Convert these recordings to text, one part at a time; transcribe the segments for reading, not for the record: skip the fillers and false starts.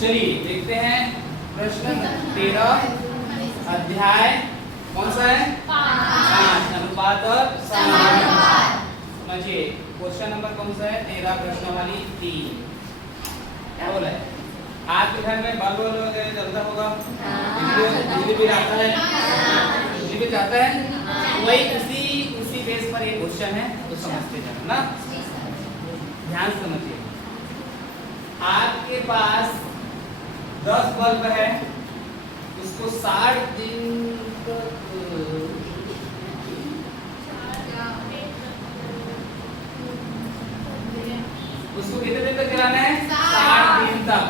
चलिए देखते हैं प्रश्न 13 अध्याय कौन सा है? 5 अनुपात और समानुपात। समझिए क्वेश्चन नंबर कौन सा है? 13 प्रश्नावली 3। क्या बोला है? आपके घर में बल्ब वगैरह जलता होगा, बिजली बिल आता है, बिजली बिल आता है, वही उसी बेस पर ये क्वेश्चन है, तो समझते जाना ना, ध्यान से समझिए। आपके पास 10 बल्ब है, उसको 60 दिन तक उसको कितने दिन तक जलाना है? 60 दिन तक।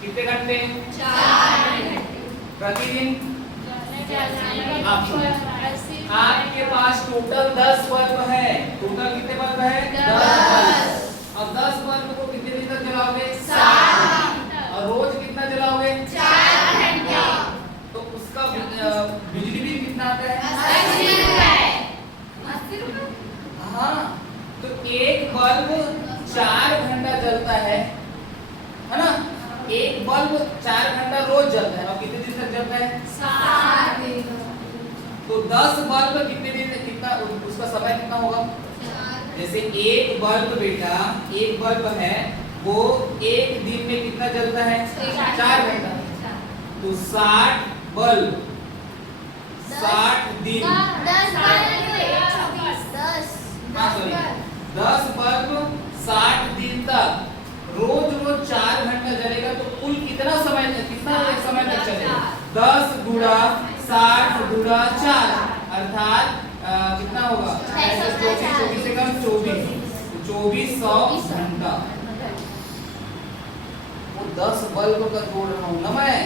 कितने घंटे? 4 घंटे प्रतिदिन। आपके पास टोटल 10 बल्ब है। टोटल कितने बल्ब है? 10 बल्ब। अब 10 बल्ब को कितने दिन तक जलाओगे? 60। और रोज कितना जलाओगे? 4 घंटे। तो उसका बिजली बिल कितना आता है? 80 रुपए। 80 रुपए? हाँ, तो एक बल्ब 4 घंटा जलता है ना? एक बल्ब 4 घंटा रोज जलता है और कितने दिन तक जलता है? 60 दिन। तो 10 बल्ब कितने दिन, कितना उसका समय कितना होगा? जैसे एक बल्ब बेटा, एक बल्ब है वो एक दिन में कितना जलता है? 4 घंटा। तो 60 बल्ब 60 दिन, 10 बल्ब 60 दिन तक रोज 4 घंटा जलेगा, तो कुल कितना समय तक चलेगा? 10 गुणा 60 गुणा 4 अर्थात कितना होगा? 24 से कम 2400 घंटा। वो 10 बल्ब का जोड़ रहा हूं ना मैं।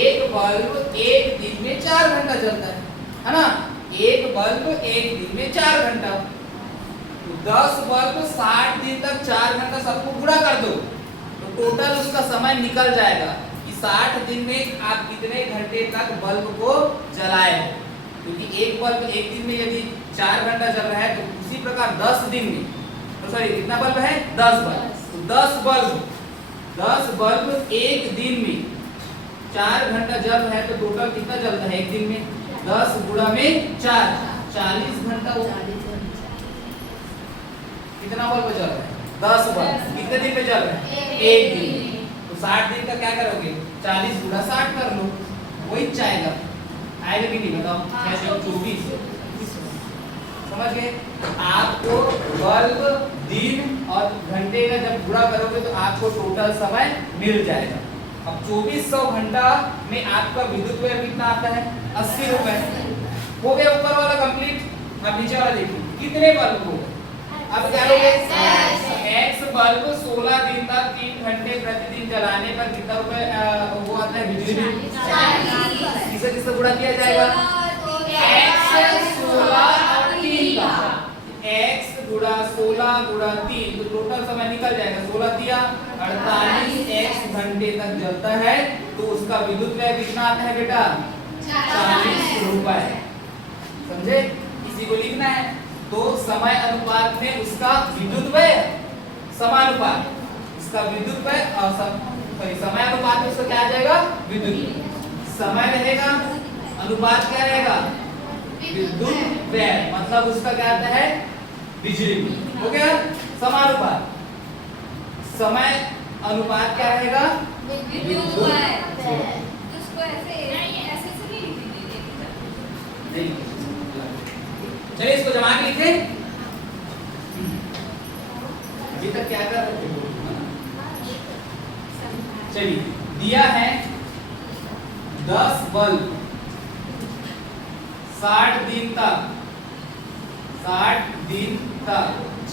एक बल्ब एक दिन में 4 घंटा जलता है ना? एक बल्ब एक दिन में 4 घंटा। 10 बल्ब 60 दिन तक 4 घंटा सबको गुणा कर दो, तो टोटल उसका समय निकल जाएगा कि 60 दिन में आप कितने घंटे तक बल्ब को जलाए हो। क्योंकि एक बल्ब एक दिन में यदि 4 घंटा जल रहा है, तो उसी प्रकार 10 दिन में, तो सॉरी कितना बल्ब है? 10 बल्ब। तो 10 बल्ब एक दिन में 4 घंटा जल रहा है, तो टोटल कितना जलता है एक दिन में? 10 गुणा में 4, 40 घंटा। कितना बल्ब जल रहा है? 10 बल्ब। कितने दिन में जल रहा है? एक दिन। तो 60 दिन का क्या करोगे? 40 गुणा 60 कर लो, वही आएगा। आएगा कि नहीं बताओ? कैसे? 24। समझ गए? आपको बल्ब दिन और घंटे का जब गुणा करोगे तो आपको टोटल समय मिल जाएगा। अब 2400 घंटा में आपका विद्युत व्यय कितना आता है? 80 रुपए। हो गया ऊपर वाला कंप्लीट। अब नीचे वाला देखिए, कितने बल्ब हो? अब क्या लोगे? X बल्ब 16 दिन तक 3 घंटे प्रतिदिन जलाने पर कितना रुपए वो आता है बिजली बिल? 40। किससे गुणा किया जाएगा? X 16 और 3 का X गुणा 16 गुणा 3, तो टोटल समय निकल जाएगा। 16 दिया 48 X घंटे तक जलता है, तो उसका विद्युत व्यय कितना आता है बेटा? 40 रुपए। समझे? इसी को लिखना है। तो समय अनुपात में उसका विद्युत व्यय समानुपात, इसका विद्युत व्यय समय अनुपात में उसका क्या आ जाएगा? विद्युत समय रहेगा, अनुपात क्या रहेगा? विद्युत व्यय, मतलब उसका क्या आता है? बिजली बिल। हो गया समानुपात। समय अनुपात क्या रहेगा? विद्युत व्यय। उसको ऐसे से नहीं चलिए इसको जमा के लिखे। अभी तक क्या कर रहे थे? चलिए दिया है 10 बल्ब 60 दिन तक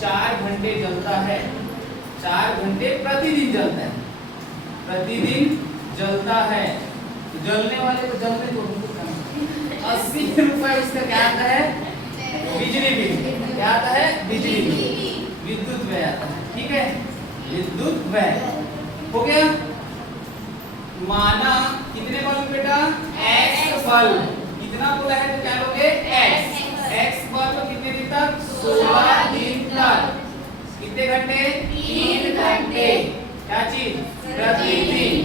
4 घंटे जलता है। 4 घंटे प्रतिदिन जलता है, प्रतिदिन जलता है। तो जलने वाले को जलने दो। 80 रुपए उसका क्या आता है? बिजली बिल। क्या आता है? बिजली बिल। विद्युत व्यय आता है। ठीक है, विद्युत व्यय हो गया। माना कितने बल्ब बेटा? X bulb. कितना बोला है तो क्या लोगे? X बल्ब कितने दिन तक? 16 दिन तक। कितने घंटे? 3 घंटे। क्या चीज? प्रतिदिन।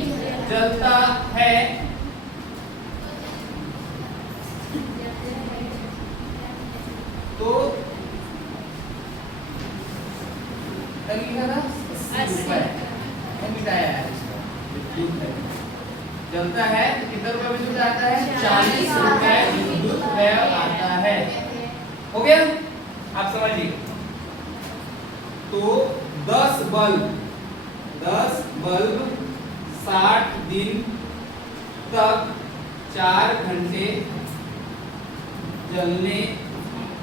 लिखा था 80 रुपए, क्या मिटाया है इसको, विद्युत है, जलता है तो कितना रुपए विद्युत आता है, 40 रुपए विद्युत व्यय आता है। हो गया, आप समझिए। तो 10 बल्ब 60 दिन तक 4 घंटे जलने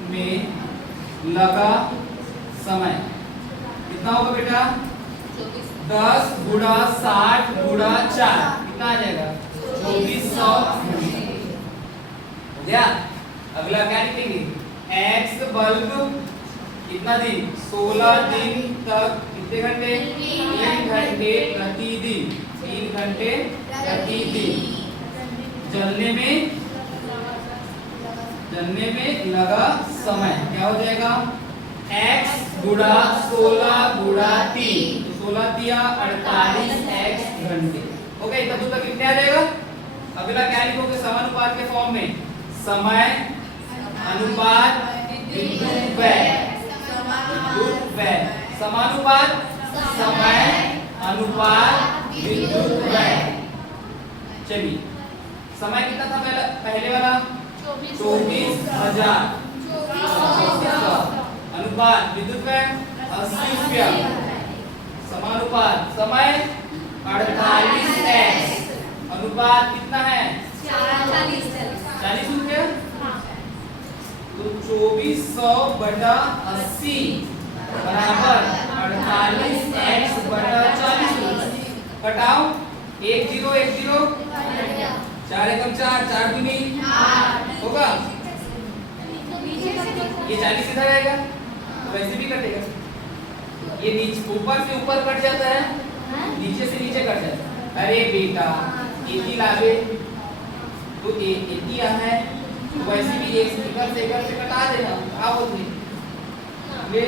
में लगा समय कितना होगा बेटा, 10 गुणा 60 गुणा 4 कितना आ जाएगा, 2400 घंटे। हो गया। अगला क्या लिखेंगे, एक्स बल्ब कितना दिन, 16 दिन तक कितने घंटे, 3 घंटे प्रतिदिन, 3 घंटे प्रतिदिन जलने में लगा समय क्या हो जाएगा, x गुणा 16 गुणा 3, तो 16 दिया 48 x घंटे। हो गया, इतना दूर तक कितने आ जाएगा। अगला क्या लिखोगे, समानुपात के फॉर्म में, समय अनुपात विद्युत व्यय, समानुपात समय अनुपात विद्युत व्यय। चलिए, समय कितना था पहले वाला, 24,000, अनुपात विद्युत व्यय 80 रुपया, समानुपात समय 48x, अनुपात कितना है 40 रुपया, तो 2400 बटा 80 बराबर 48x बटा 40। घटाओ, 1 0 1 0, 4 एकम 4, 4 दूनी 8 होगा। ये 40 इधर आएगा, वैसे भी कटेगा। ये नीचे ऊपर से ऊपर कट जाता है, नीचे से नीचे कट जाता है। अरे बेटा, एक ही लागे तो एक ही है, तो वैसे भी एक से कटा देना। आप बोलते ये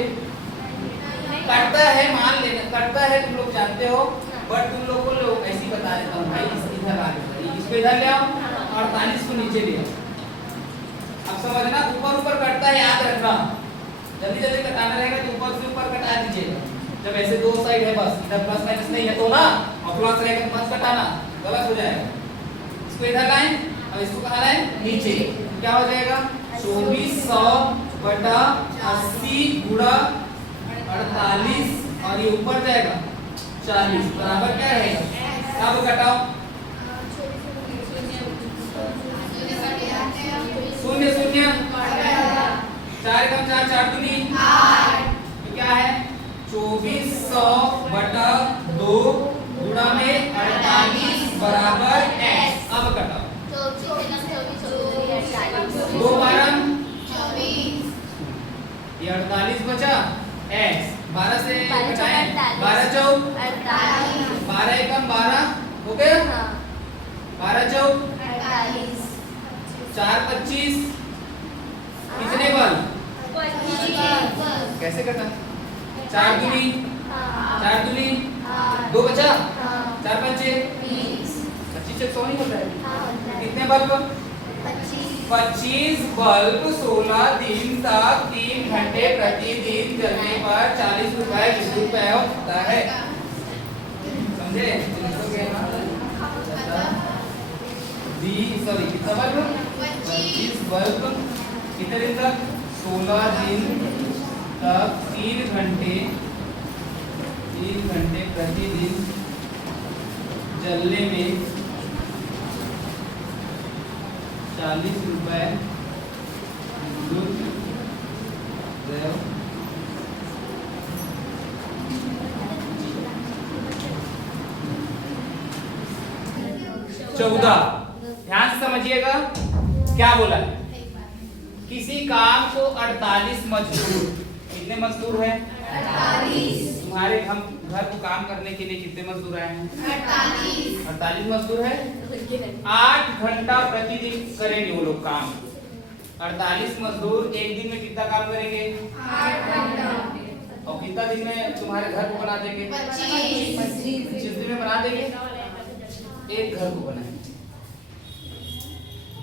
कटता है, मान लेना कटता है, तुम लोग जानते हो, बट तुम लोग को ऐसे बता देता हूँ भाई, इधर आ गया, इसको इधर ले आओ, 48 को नीचे ले आओ। अब समझना, ऊपर ऊपर कटता है, याद रखना। जल्दी जल्दी कटाना रहेगा तो ऊपर से ऊपर कटा दीजिएगा। जब ऐसे दो साइड है, बस इधर प्लस माइनस नहीं है तो ना, और प्लस रहेगा तो मत कटाना, गलत हो जाएगा। इसको इधर लाएं, अब इसको कहाँ लाएं, नीचे। क्या हो जाएगा, 2400 बटा 80 गुणा 48, और ये ऊपर जाएगा 40 बराबर क्या रहेगा। अब घटाओ, शून्य शून्य, 4 कम 4, 4 दूनी 8, तो क्या है 2400 बटा 2 गुणा में 48 बराबर x। अब घटाओ, 2 12, ये 48 बचा x, 12 से घटाएं, 12 चौक 12 एकम 12 हो गया, 12 चौक 4 25, कितने बल, कैसे कटा, 4 दूनी 2 बचा, 4 पंचे 25 से 100 नहीं होता है। कितने बल्ब, 25 बल्ब 16 दिन तक 3 घंटे प्रतिदिन जलने पर 40 रुपए विद्युत व्यय होता है। समझे, सॉरी कितना बल्ब, 25 बल्ब कितने दिन तक, 16 दिन तक 3 घंटे प्रतिदिन जलने में 40 रुपए विद्युत व्यय। चौदह, ध्यान से समझिएगा क्या बोला है। किसी काम को 48 मजदूर, कितने मजदूर हैं 48। तुम्हारे हम घर को काम करने के लिए कितने मजदूर आए हैं 48 मजदूर है। 8 घंटा प्रतिदिन करेंगे वो लोग काम। 48 मजदूर एक दिन में कितना काम करेंगे 8 घंटा। और कितना दिन में तुम्हारे घर को बना देंगे 25 दिन में बना देंगे। एक घर को बनाएंगे,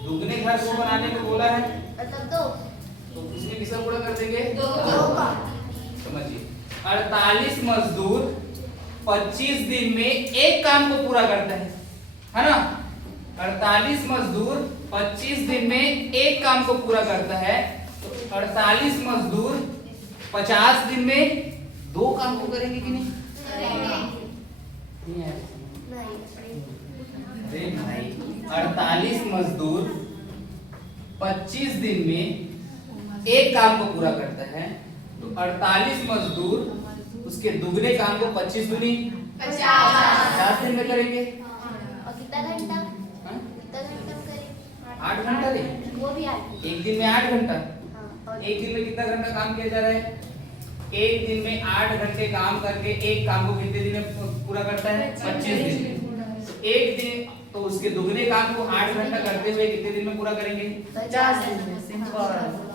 दुगने घर को बनाने को बोला है तो उसमें किसका गुणा कर देंगे 2 का। समझिए 48 मजदूर 25 दिन में एक काम को पूरा करता है ना। 48 मजदूर 25 दिन में एक काम को पूरा करता है, तो 48 मजदूर 50 दिन में दो काम को करेंगे कि नहीं? अरे भाई 48 मजदूर 25 दिन में एक काम को पूरा करता है, तो 48 मजदूर उसके दुगने काम को 25 दूनी 50 दिन में करेंगे। और कितना घंटा? हाँ? कितना घंटा करें? 8 घंटा दे। वो भी 8। एक दिन में 8 घंटा। हाँ, और एक दिन में कितना घंटा काम किया जा रहा है? एक दिन में 8 घंटे काम करके एक काम को कितने दिन में पूरा करता है? 25 दिन में। तो एक दिन तो उसके दुगने काम को 8 घंटा करते हुए कितने दिन में पूरा करेंगे? 50 दिन में। सिंपल।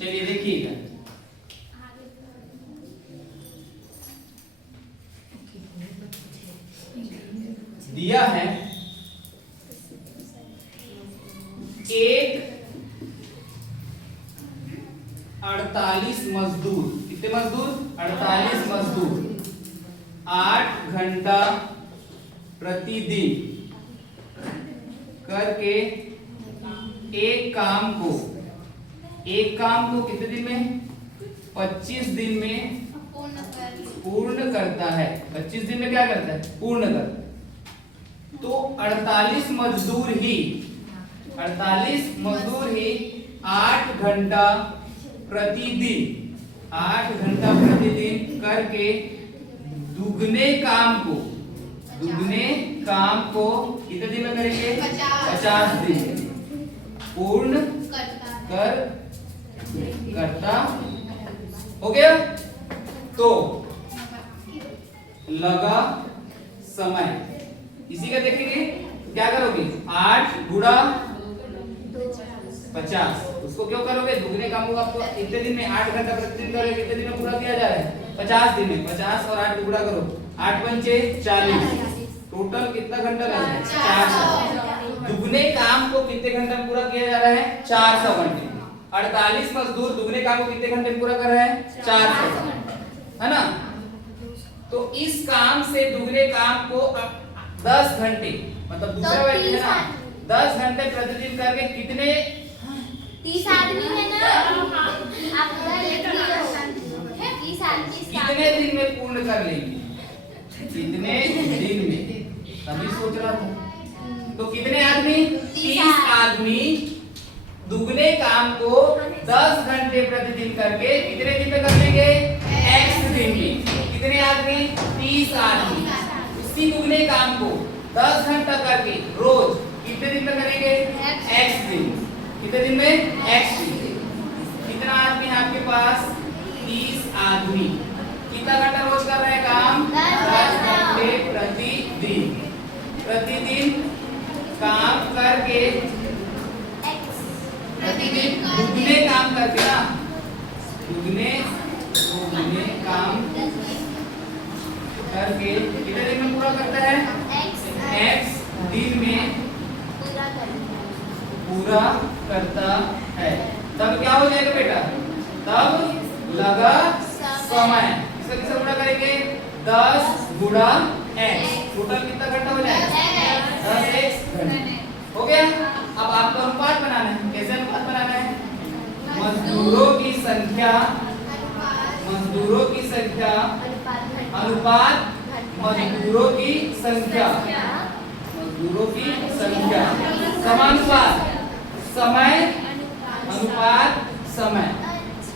चलिए देखिएगा, दिया है एक 48 मजदूर, कितने मजदूर? 48 मजदूर 8 घंटा प्रतिदिन करके एक काम को कितने दिन में? 25 दिन में पूर्ण करता है। 25 दिन में क्या करता है? पूर्ण करता है। तो 48 मजदूर ही 8 घंटा प्रतिदिन करके दुगने काम को कितने दिन में करेंगे? 50 दिन पूर्ण करता हो गया। तो लगा समय, इसी का देखेंगे क्या करोगे? 8 गुणा 50, उसको क्यों करोगे? दुगने काम को आपको इतने दिन में 8 घंटा प्रतिदिन करोगे, कितने दिन में पूरा किया जा रहा है? 50 दिन में। 50 और 8 गुणा करो, 8 पंचे 40, टोटल कितना घंटा लग रहा है? 400। दुगने काम को कितने घंटे में पूरा किया जा रहा है? 400 घंटे। 48 मजदूर दुगने काम को कितने घंटे में पूरा कर रहे हैं? 400, है ना। तो इस काम से दुगने काम को 10 घंटे, मतलब दूसरा वाक्य है ना, 10 घंटे प्रतिदिन करके कितने? 30 आदमी है ना, आप उधर लिख लीजिए। 30 आदमी कितने दिन में पूर्ण कर लेंगे? कितने दिन में? तभी सोच रहा था। तो कितने आदमी? 30 आदमी दुगने काम को 10 घंटे प्रतिदिन करके कितने दिन में कर लेंगे? x दिन में। कितने आदमी? 30 आदमी उसी दुगने काम को 10 घंटा करके रोज कितने दिन में करेंगे? x दिन। कितने दिन में? x दिन। कितना आदमी है आपके पास? 30 आदमी। कितना घंटा रोज कर रहे हैं काम? 10 घंटे प्रतिदिन काम करके, प्रतिदिन दुगने काम करके ना, दुगने काम करके कितने दिन में पूरा करता है? x दिन में पूरा करता है। तब क्या हो जाएगा बेटा? तब लगा समय। इसका किससे गुणा करेंगे? 10 गुणा x। टोटल कितना घंटा हो जाएगा? 10x घंटे। हो गया। अब आपको अनुपात बनाना है। कैसे अनुपात बनाना है? मजदूरों की संख्या अनुपात मजदूरों की संख्या समानुपात समय अनुपात समय।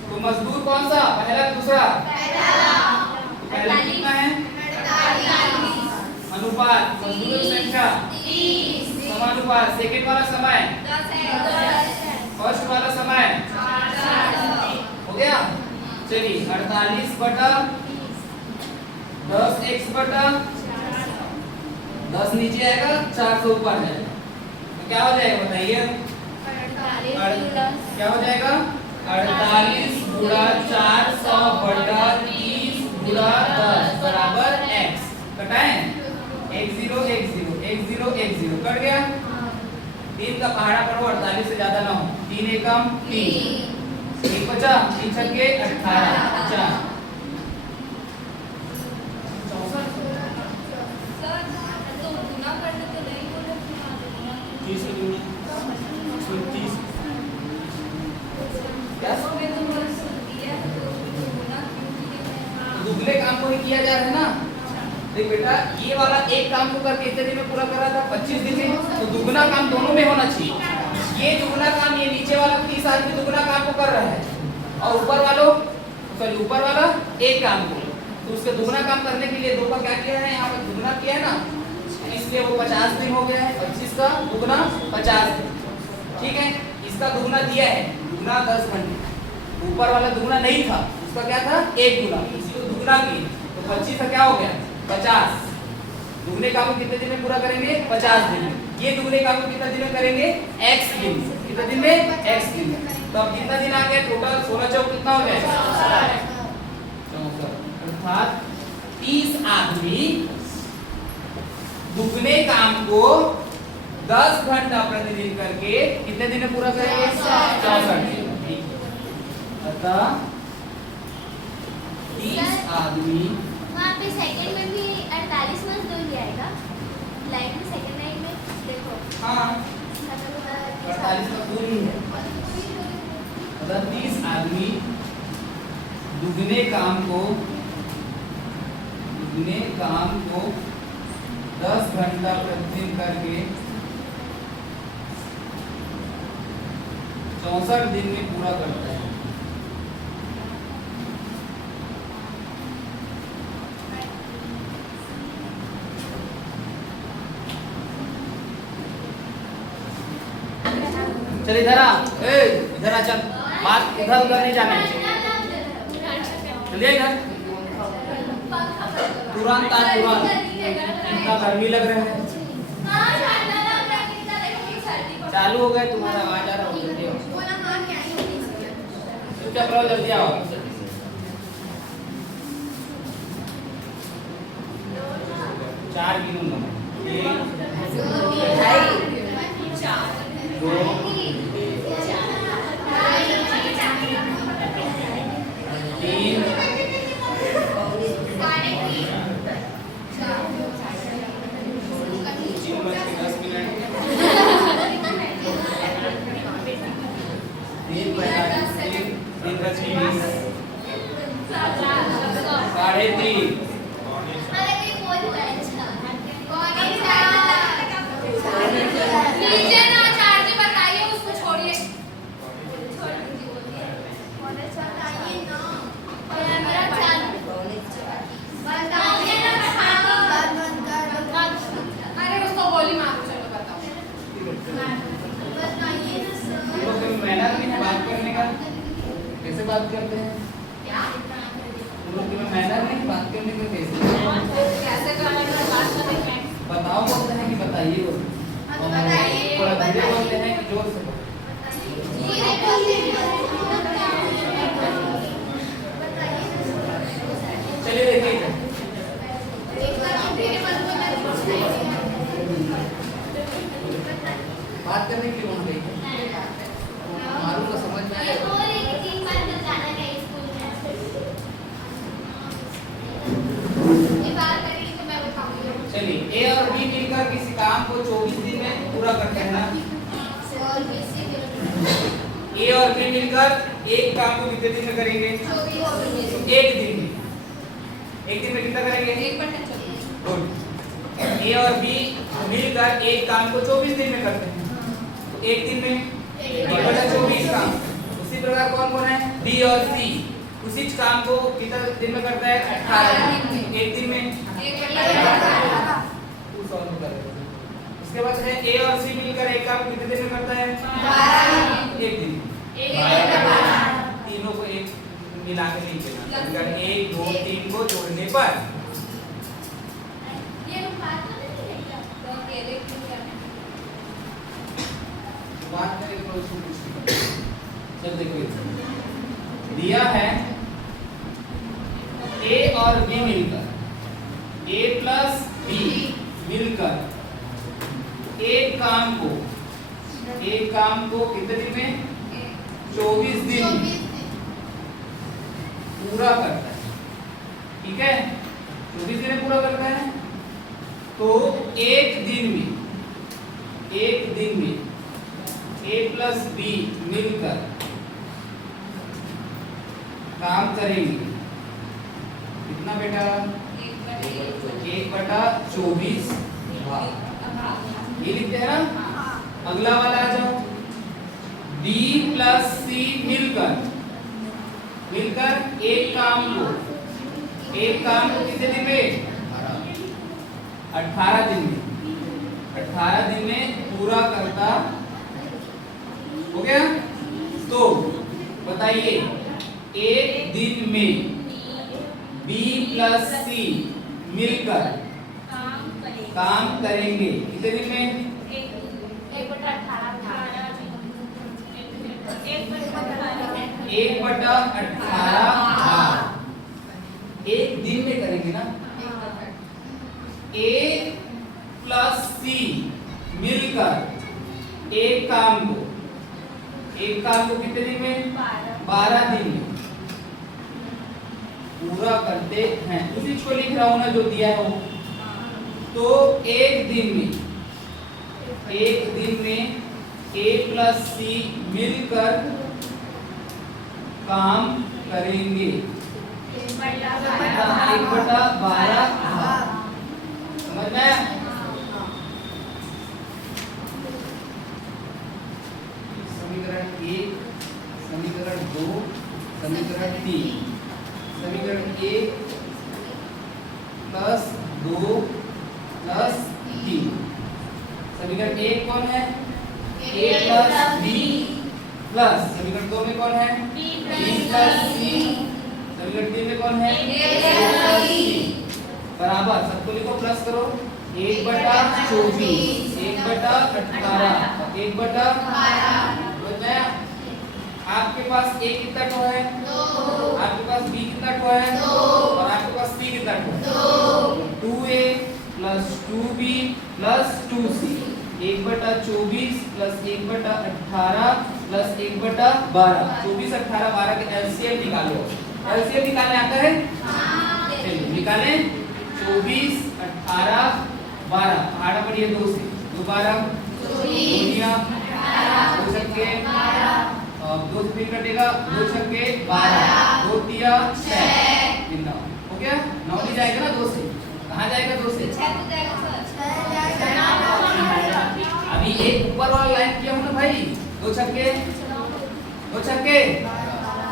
तो मजदूर कौन सा? पहला दूसरा? पहला कितना है? अनुपात मजदूरों की संख्या समानुपात। सेकंड वाला समय? फर्स्ट वाला समय? हो गया। चलिए 48 बटा 10x बटा 10 नीचे आएगा, 400 ऊपर जाएगा। तो क्या हो जाएगा बताइए? क्या हो जाएगा? 48 गुणा 400 बटा 30 गुणा 10 बराबर x। कटाएं? x0 कट गया। 3 का पहाड़ा पढ़ो, 48 से ज्यादा ना हो। 3 एकम 3, 1 बचा, 3 छक्के 18। 4 सर तो गुना करने तो नहीं बोले 30 से गुना 30 क्या में तो बस दिया है तो गुना क्यों किया है? दुगने काम को ही किया जा रहा है ना। देख बेटा ये वाला एक काम को करके कितने दिन में पूरा कर रहा था 25 दिन में, तो दुगना काम दोनों में होना चाहिए। ये दुगना काम ये नीचे वाला 30 आदमी दुगना काम को कर रहा है और ऊपर वाला एक काम को, तो उसके दुगना काम करने के लिए दो का क्या किया है यहाँ पर दुगना किया है ना, इसलिए वो 50 दिन हो गया है। 25 का दुगना 50 दिन, ठीक है। इसका दुगना दिया है दुगना 10 घंटे, ऊपर वाला दुगना नहीं था, उसका क्या था 1 गुना, इसी को दुगना किए तो 25 का क्या हो गया 50। दुगने काम को कितने दिन में पूरा करेंगे 50 दिन में। ये दुगने काम को कितने दिन में करेंगे x दिन, कितने दिन में x दिन। तो अब कितना दिन आ गया टोटल 16 चौक कितना हो गया 64, अर्थात 30 आदमी दुगने काम को 10 घंटा प्रतिदिन करके कितने दिन में पूरा करेंगे 64 दिन। अतः 30 आदमी वहाँ पे सेकंड में भी 48 मंथ दो ही आएगा लाइन में, सेकंड लाइन में देखो हाँ 48 का दूर ही है। अतः 30 आदमी दुगने काम को 10 घंटा प्रतिदिन करके 64 दिन में पूरा करता है। चल इधर आ, इधर आ, चल बात इधर उधर नहीं जाना है, चलिए इधर तुरंत आ, तुरंत इतना गर्मी लग रहा है। चालू हो गए तुम्हारा आवाज आ रहा है, जल्दी आओ, चुपचाप रहो, जल्दी आओ। चार गिनूंगा मैं, 1 2 3 साढ़े 3 लीजिए ना चार्ज बताइए उसको छोड़िए अरे उसको गोली मारो चलो बताओ मेहनत नहीं है बात करने का, कैसे बात करते हैं तुम लोग में मेहनत नहीं बात करने का, कैसे बताओ बोलते हैं कि बताइए बोलते थोड़ा धीरे बोलते हैं कि जोर से चलिए देखिए बात करने के लिए वहाँ गई मारू को समझ में आया। चलिए ए और बी मिलकर किसी काम को 24 दिन में पूरा करते हैं ना। ए और बी मिलकर एक काम को कितने दिन में करेंगे 1 दिन में। 1 दिन में कितना करेंगे गुड। ए और बी मिलकर एक काम को 24 दिन में करते हैं, तो 1 दिन में 1/24 काम। उसी प्रकार कौन कौन है डी और सी उसी काम को कितना दिन में करता है 18 दिन। 1 दिन में उसके बाद है ए और सी मिलकर एक काम कितने दिन में करता है 1 दिन। तीनों को एक मिला के नहीं देना, 1 2 3 को जोड़ने पर बात करें तो चल देखिए दिया है ए और बी मिलकर ए प्लस बी मिलकर एक काम को कितने दिन में 24 दिन पूरा करता है, ठीक है, 24 दिन में पूरा करता है। तो एक दिन में A प्लस B मिलकर काम करेंगे कितना बेटा? 1/24 भाग, ये लिखते हैं ना। अगला वाला आ जाओ, B प्लस C मिलकर एक काम को कितने दिन में? 18 दिन में, 18 दिन में पूरा करता, हो गया। तो बताइए एक दिन में B प्लस C मिलकर काम करेंगे कितने दिन में? 1/18 एक दिन में करेंगे ना। A प्लस C मिलकर एक काम को कितने दिन में? 12 दिन में पूरा करते हैं। उसी को लिख रहा हूं ना जो दिया है वो। तो एक दिन में A प्लस C मिलकर काम करेंगे 1/12 समझ में आया? समीकरण 1, समीकरण 2, समीकरण 3, समीकरण 1 प्लस 2 प्लस 3। समीकरण 1 कौन है? A प्लस B प्लस समीकरण 2 में कौन है? B plus C। समीकरण 3 में कौन है? A प्लस C बराबर सबको लिखो, प्लस करो। 1/24 1/18 1/12। आपके पास A कितना ठो है? 2। आपके पास B कितना ठो है? 2। और आपके पास C कितना ठो है? 2A plus 2B plus 2C। 1/24 plus 1/18 plus 1/12। 24, 18, 12 के एलसीएम निकालो। एलसीएम निकालने आता है? चलिए निकालें। 24, 18, 12 आड़ा पढ़िए 2 से। 2 12 2 छक्के 2 से 3 कटेगा, 2 छक्के 12, 2 तिया 6 हो गया। 9 नहीं जाएगा ना 2 से, कहाँ जाएगा 2 से? अभी एक ऊपर वाला लाइन किया हूं ना भाई। 2 छक्के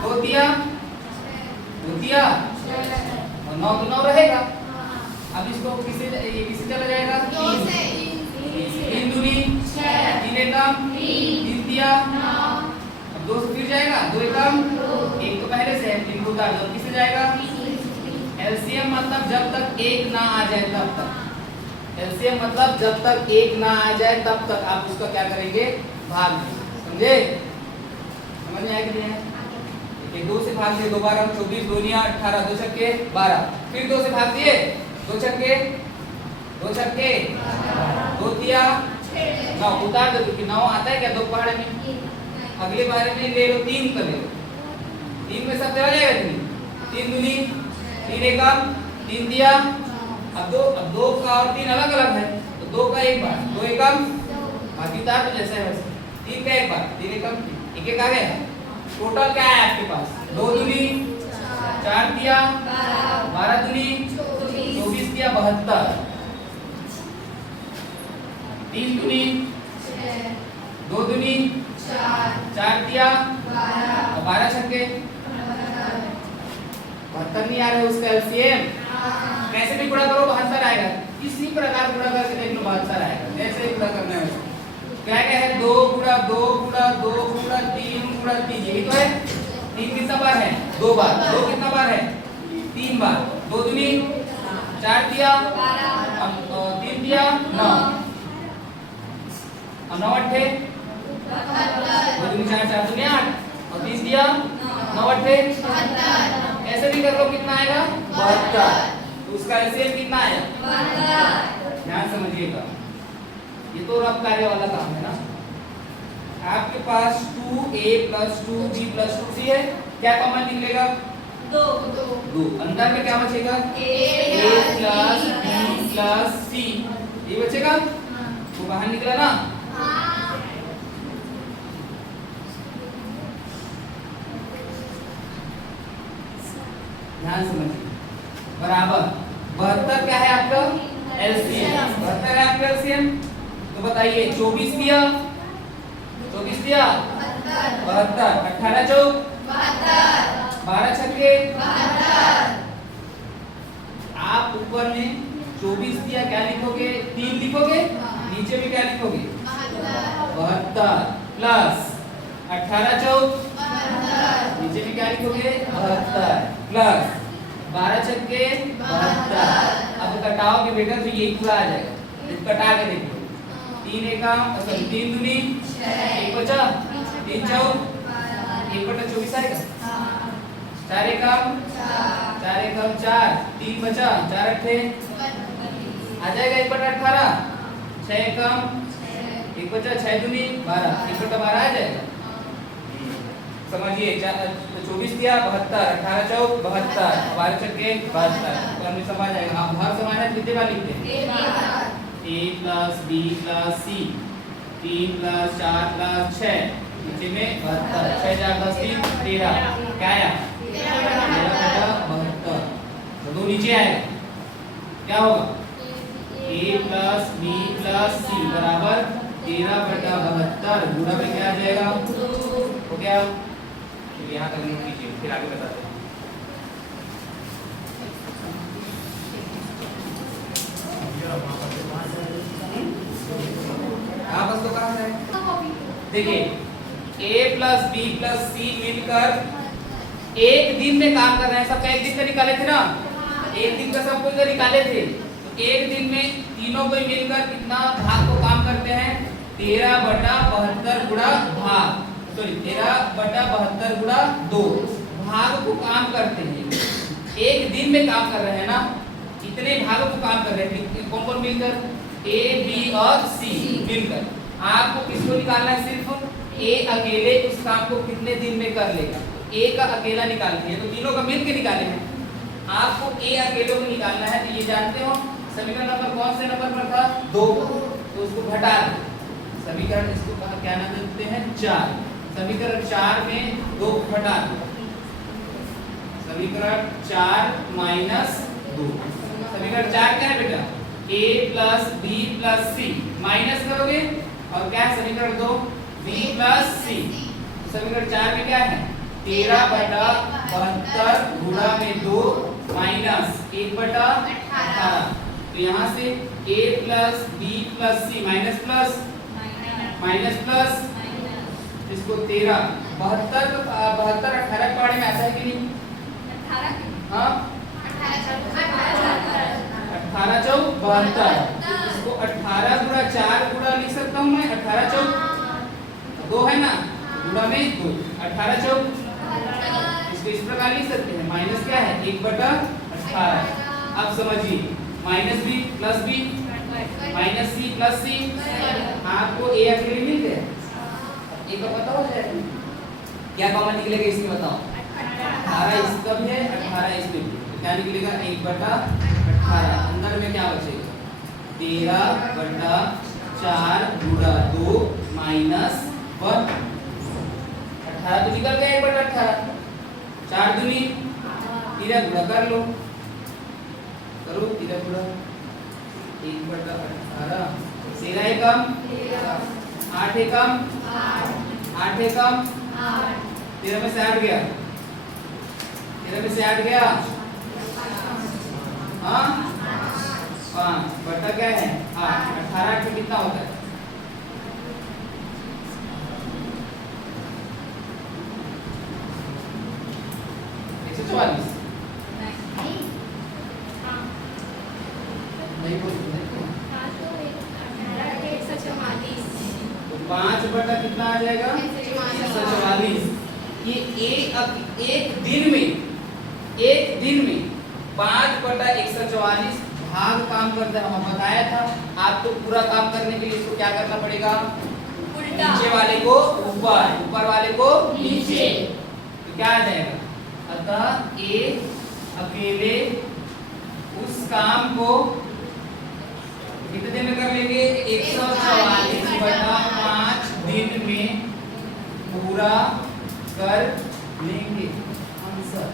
2 तिया और 9 तो 9 रहेगा। अब इसको किसे चला जाएगा? 3 दूनी 3 एकम 3 तिया। अब 2 से फिर जाएगा, 2 एकम 1 तो पहले से है, 3 को उतार दो, किसे जाएगा? एलसीएम मतलब जब तक 1 ना आ जाए तब तक। एलसीएम मतलब जब तक 1 ना आ जाए तब तक आप उसका क्या करेंगे? भाग देंगे। समझे? समझ में आया कि नहीं? 2 से भाग दिए, 2 12 24 2 18 2 छक्के 12। फिर 2 से भाग दिए, 2 छक्के 2 तिया 9 उतार दो, क्योंकि 9 आता है क्या 2 पहाड़े में? अगले बारे में ले लो 3 कर ले लो, 3 में सब चला जाएगा। 3 दूनी 3 एकम 3 तिया। अब 2 का और 3 अलग अलग है, तो 2 का एक बार 2 एकम बाकी उतार दो जैसे है वैसे। 3 का एक बार 3 एकम 1 1 आ गया। टोटल क्या है आपके पास? 2 दूनी 4 तिया 12 दूनी 24 तिया 72। 3 दूनी 2 दूनी 4 तिया 12 छक्के 72 नहीं आ रहा है उसका एलसीएम। कैसे भी गुणा करो 72 आएगा। किसी प्रकार गुणा करके देख लो 72 आएगा। जैसे गुणा करना है वैसे। क्या है? 2 गुणा 2 गुणा 2 गुणा 3 गुणा 3, यही तो है। 3 कितना बार है? 2 बार। 2 कितना बार है? 3 बार। 2 दूनी 4 तिया 3 तिया 9 और 9 अट्ठे 2 दूनी 4 4 दूनी 8 और 3 तिया 9 अट्ठे। ऐसे भी कर लो, कितना आएगा? 72। तो उसका एलसीएम कितना आया? 72। ध्यान समझिएगा, ये तो रफ कार्य वाला काम है ना। आपके पास 2a plus 2b plus 2c है, क्या कॉमन निकलेगा? दो दो। अंदर में क्या बचेगा? a plus b plus c, ये बचेगा तो बाहर निकला ना। ध्यान समझिए, बराबर 72 क्या है आपका एलसीएम, 72 है आपका एलसीएम। तो बताइए 24 दिया, 24 दिया 72, 18 चौक 12 छक्के। आप ऊपर में 24 दिया, क्या लिखोगे? 3 लिखोगे, नीचे भी क्या लिखोगे? 72 प्लस 18 चौक, नीचे भी क्या लिखोगे? 72 प्लस 12 छक्के 72। अब कटाओगे बेटा तो यही पूरा आ जाएगा, कटा के देखो। 3 एकम सॉरी 3 दूनी 1 बचा, 3 चौक 1/24 आएगा। 4 एकम 4, 3 बचा, 4 अट्ठे आ जाएगा 1/18। 6 एकम 1 बचा, 6 दूनी 12, 1/12 आ जाएगा। समझिए 24 दिया 72, 18 चौक 72, 12 छक्के 72, तो हमें समझ आएगा। आप भाग समाना कितने बार लिखते हैं? a plus b plus c, 3 plus 4 plus 6, नीचे में 72, 6 4 10 3 13, क्या आया? 13/72। तो दो नीचे आएगा, क्या होगा? a plus b plus c बराबर 13/72। गुणा में क्या आ जाएगा? हो गया। तो यहाँ तक नोट कीजिए, फिर आगे बताते हैं। बस तो कहाँ है? देखिए a plus b plus c मिलकर एक दिन में काम कर रहे हैं। सबका एक दिन का निकाले थे ना, एक दिन का सबको इधर निकाले थे। तो एक दिन में तीनों को मिलकर कितना भाग को काम करते हैं? 13/72 गुणा भाग, सॉरी 13/72 गुणा 2 भाग को काम करते हैं। एक दिन में काम कर रहे हैं ना, इतने भागों को काम कर रहे हैं। कौन कौन मिलकर? a b और c मिलकर। आपको किसको निकालना है? सिर्फ a अकेले उस काम को कितने दिन में कर लेगा, a का अकेला निकालते हैं। तो तीनों का मिलकर निकाले हैं। आपको a अकेले को निकालना है, तो ये जानते हो समीकरण नंबर कौन से नंबर पर था? 2, तो उसको घटा दो। समीकरण इसको क्या नाम देते हैं? 4। समीकरण 4 में 2 घटा दो, समीकरण 4 माइनस 2। समीकरण 4 क्या है बेटा? a plus b plus c, minus करोगे और क्या है समीकरण 2? b plus c। समीकरण 4 में क्या है? 13/72 गुणा में 2 माइनस 1/18। तो यहाँ से a plus b plus c minus plus minus plus, इसको 13 72 18 के बारे में आता है कि नहीं? 18 हाँ 18 चौक 72, इसको 18 गुणा 4 गुणा लिख सकता हूँ मैं। 18 चौक 2 है ना, गुणा में 2, 18 चौक, इसको इस प्रकार लिख सकते हैं। माइनस क्या है? 1/18। अब समझिए minus b plus b minus c plus c। आपको a अकेले मिल गया, एक बार पता हो जाएगा क्या कॉमन निकलेगा इसमें? बताओ। 18 इसका भी है, 18 इसमें भी, तो क्या निकलेगा? 1/18। अंदर में क्या बचेगा? 13/4 गुणा 2 माइनस 1। 18 तो निकल गया 1/18। 4 दूनी 13 गुणा कर लो, करो 13 गुणा 1/18। 13 एकम 8 एकम 8 एकम 13 में से 8 गया, 13 में से 8 गया, हाँ 5 बटा क्या है? 8। 18 में कितना होता है? 144। नहीं बोल तो 5 बटा कितना आ जाएगा? 144। ये एक दिन में 5/144 भाग काम करता है। हम बताया था आपको पूरा काम करने के लिए इसको क्या करना पड़ेगा? नीचे वाले को ऊपर, ऊपर वाले को नीचे। तो क्या आ जाएगा? अतः ए अकेले उस काम को कितने दिन में कर लेंगे? 144/5 दिन में पूरा कर लेंगे। आंसर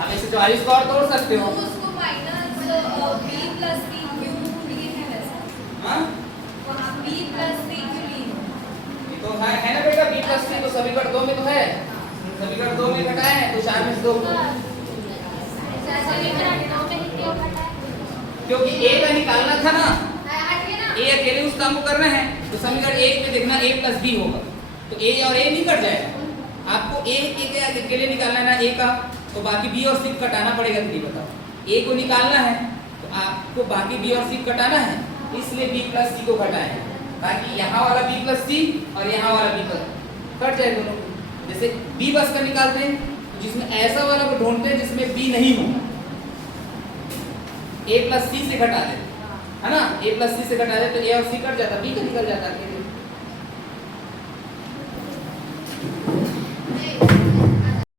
आप 144 को और तोड़ सकते हो। उसको माइनस b प्लस c क्यों लिए हैं वैसा? हाँ वहाँ b प्लस c क्यों लिए? ये तो है ना बेटा, b प्लस c तो समीकरण 2 में तो है, समीकरण 2 में घटाए हैं तो 4 में से 2 समीकरण 2 में ही क्यों घटा है? क्योंकि a का निकालना था ना, हटिए ना। a अकेले उस काम को करना है तो समीकरण 1 में देखना a प्लस b होगा, तो a और a नहीं कट जाएगा। आपको a के अकेले निकालना है ना a का, तो बाकी b और c कटाना पड़ेगा कि नहीं बताओ। a को निकालना है तो आपको बाकी b और c कटाना है, इसलिए b प्लस c को घटाए हैं। बाकी यहाँ वाला b प्लस c और यहाँ वाला b प्लस कट जाए दोनों। जैसे b बस का निकालते हैं जिसमें ऐसा वाला को ढूंढते हैं जिसमें b नहीं हो, a प्लस c से घटा दे, है ना, a प्लस c से घटा दे तो a और c कट जाता, b का निकल जाता अकेले।